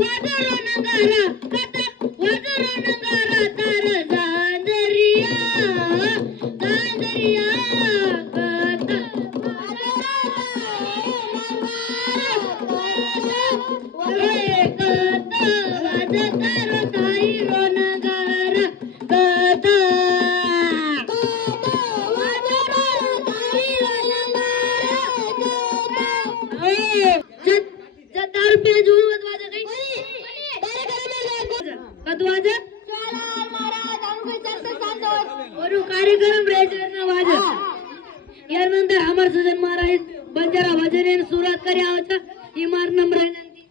वाजरो नगारा कथा वाजरो नगारा तर गांधरिया गांधरिया कथा वाजतार ताई रो नगारा कथा रुपये जुळवत वाजत काही कत वाजत और कार्यक्रम रेजर वाजत यानंतर अमर सुजन महाराज बंजारा भजन सुरुवात करी आवचा इमार नम्र विनंती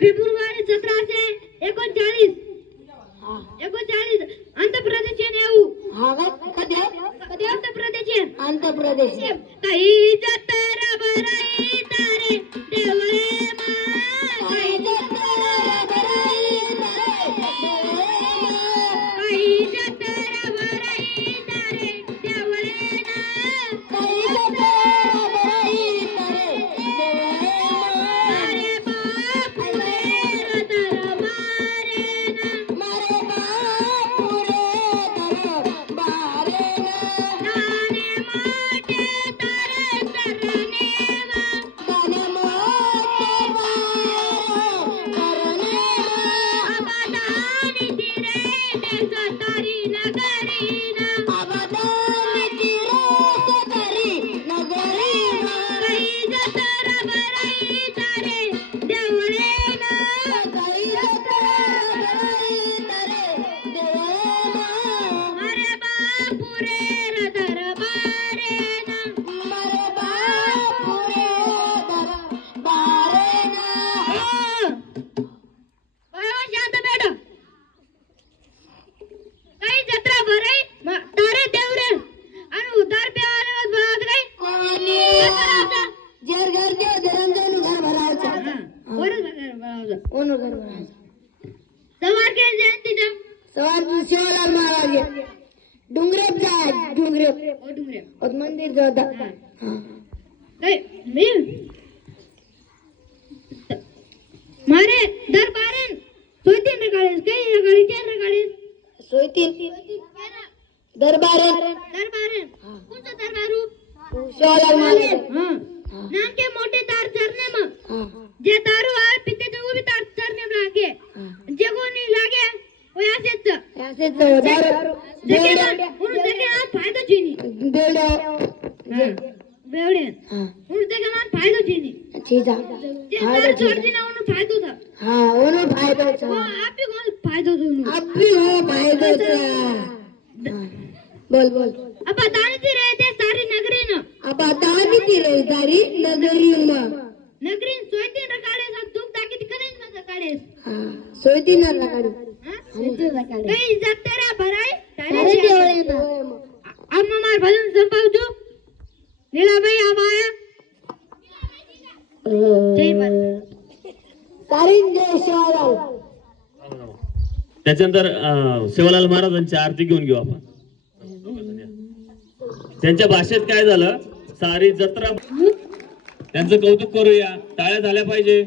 फेब्रुवारी 1739 आंध्र प्रदेश काही जत्रा भराई तारे देवरे काही जत्रा भराई तारे देवरे काही जत्रा भराई तारे बाप रे दरबारे मारे बाप रे दरबारे नाने माटे तारे तरने नाने माटे तरने अबदानी तिरे देश तारी नगरीना अबदानी तिरे तारी नगरीना काही जत्रा भराई तारे देवरेना काही जत्रा भराई तारे देवरेना मारे बापू रे दरबारेना मारे बापू रे दरबारेना शांत बेटा काही जत्रा भराई तारे देवरे आणि उधार पे आले बाद काही जर घर दे धरंजन घर भरायचा वरच घर भरायचा कोण घर भरायचा सवार के जयंतीचा सवार शिवलाल महाराज डुंगरेप जाय डुंगरेप और मंदिर जोदा हां मी मारे दरबारन सोयतीन रगाळीस काही रगाळी के रगाळीस सोयतीन दरबारन कोणचं दरबारू शिवलाल महाराज हां नाम के मोटे तार चरने में जे तारू आ पिते जो भी तार चरने में लागे जे को नहीं लागे वो ऐसे दारू उन जगह आप फायदा चीनी बेवड़े उन जगह आप फायदा चीनी ठीक है जे तार छोड़ दी ना उन फायदा था हां उन फायदा था वो आप भी कौन फायदा दो आप भी हो फायदा था बोल अब बताने ती रहते सारी नगरी ना अब बताने ती रहे सारी नगरी नगरी सोयतीन रकाळे सा दुख ताकीत करेन मग काढे हां सोयतीन रकाळे हां सोयतीन रकाळे काही जत्रा भराई तारे देवळे ना अम्मा मार भजन संपावજો नीलाबाई आबाया जय माता सारी जय शिवलाल त्याच्यानंतर शिवलाल महाराजांची आरती घेऊन घेऊ आपण त्यांच्या भाषेत काय झालं सारी जत्रा त्यांचं कौतुक करूया टाळ्या झाल्या पाहिजे